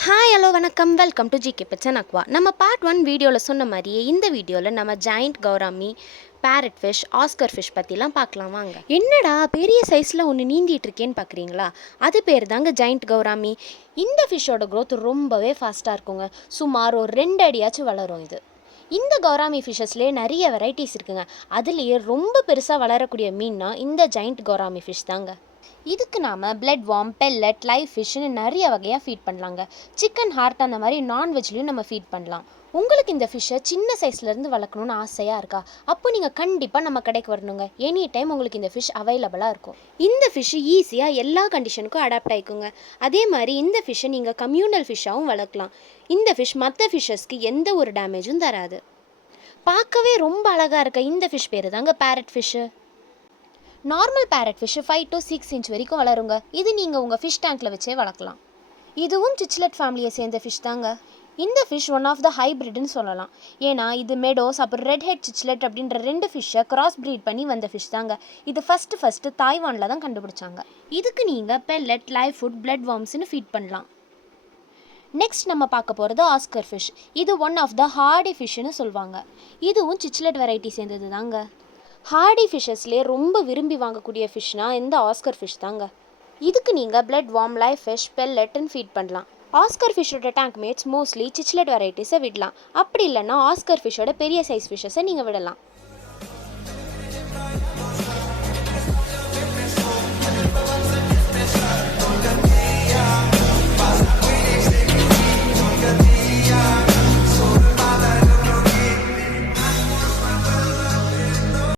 Hi hello வணக்கம் welcome to GK pets and aqua. நம்ம part 1 வீடியோவில் சொன்ன மாதிரியே இந்த வீடியோவில் நம்ம giant gourami, parrot fish, oscar fish பற்றிலாம் பார்க்கலாம் வாங்க. என்னடா பெரிய சைஸில் ஒன்று நீந்திட்டு இருக்கேன்னு பார்க்குறீங்களா? அது பேர் தாங்க ஜாயிண்ட் கௌராமி. இந்த ஃபிஷ்ஷோட க்ரோத் ரொம்பவே ஃபாஸ்ட்டாக இருக்குங்க. சுமார் ஒரு 2 அடியாச்சும் வளரும் இது. இந்த கௌராமி ஃபிஷ்ஷஸ்லேயே நிறைய வெரைட்டிஸ் இருக்குங்க. அதுலேயே ரொம்ப பெருசாக வளரக்கூடிய மீன்னா இந்த ஜாயிண்ட் கௌராமி ஃபிஷ் தாங்க. இதுக்கு நாம் பிளட் வார்ம், பெல்லட், லைவ் ஃபிஷ்ஷுன்னு நிறைய வகையாக ஃபீட் பண்ணலாங்க. சிக்கன், ஹார்ட் அந்த மாதிரி நான்வெஜ்லேயும் நம்ம ஃபீட் பண்ணலாம். உங்களுக்கு இந்த ஃபிஷ்ஷை சின்ன சைஸ்லேருந்து வளர்க்கணுன்னு ஆசையாக இருக்கா? அப்போ நீங்கள் கண்டிப்பாக நம்ம கடைக்கு வரணுங்க. எனி டைம் உங்களுக்கு இந்த ஃபிஷ் அவைலபிளாக இருக்கும். இந்த ஃபிஷ் ஈஸியாக எல்லா கண்டிஷனுக்கும் அடாப்ட் ஆகிக்குங்க. அதே மாதிரி இந்த ஃபிஷ்ஷை நீங்கள் கம்யூனல் ஃபிஷ்ஷாகவும் வளர்க்கலாம். இந்த ஃபிஷ் மற்ற ஃபிஷ்ஷஸ்க்கு எந்த ஒரு டேமேஜும் தராது. பார்க்கவே ரொம்ப அழகாக இருக்க இந்த ஃபிஷ் பேர் தாங்க parrot fish. Normal parrot fish 5 to 6 inch வரைக்கும் வளருங்க. இது நீங்கள் உங்கள் ஃபிஷ் டேங்க்கில் வச்சே வளர்க்கலாம். இதுவும் சிச்சிலட் ஃபேமிலியை சேர்ந்த ஃபிஷ் தாங்க. இந்த ஃபிஷ் ஒன் ஆஃப் த ஹைப்ரிட்னு சொல்லலாம். ஏன்னா இது மெடோஸ் அப்புறம் ரெட் ஹெட் சிச்சிலட் அப்படின்ற 2 ஃபிஷ்ஷை கிராஸ் ப்ரீட் பண்ணி வந்த ஃபிஷ் தாங்க. இது ஃபஸ்ட்டு தாய்வானில் தான் கண்டுபிடிச்சாங்க. இதுக்கு நீங்கள் பெல்லட், லைவ் ஃபுட், பிளட் வார்ம்ஸ்னு ஃபீட் பண்ணலாம். நெக்ஸ்ட் நம்ம பார்க்க போகிறது ஆஸ்கர் ஃபிஷ். இது ஒன் ஆஃப் த ஹார்டி ஃபிஷ்ஷுன்னு சொல்லுவாங்க. இதுவும் சிச்சிலட் வெரைட்டி சேர்ந்தது தாங்க. ஹார்டி ஃபிஷ்ஷஸ்லேயே ரொம்ப விரும்பி வாங்கக்கூடிய ஃபிஷ்னால் இந்த ஆஸ்கர் ஃபிஷ் தாங்க. இதுக்கு நீங்கள் பிளட் வார்ம், லைவ் ஃபிஷ், பெல்லட்னு ஃபீட் பண்ணலாம். ஆஸ்கர் ஃபிஷ்ஷோட டேங்க் மேட்ஸ் மோஸ்ட்லி சிச்சிலட் வெரைட்டிஸை விடலாம். அப்படி இல்லைன்னா ஆஸ்கர் ஃபிஷ்ஷோட பெரிய சைஸ் ஃபிஷ்ஷஸை நீங்கள் விடலாம்.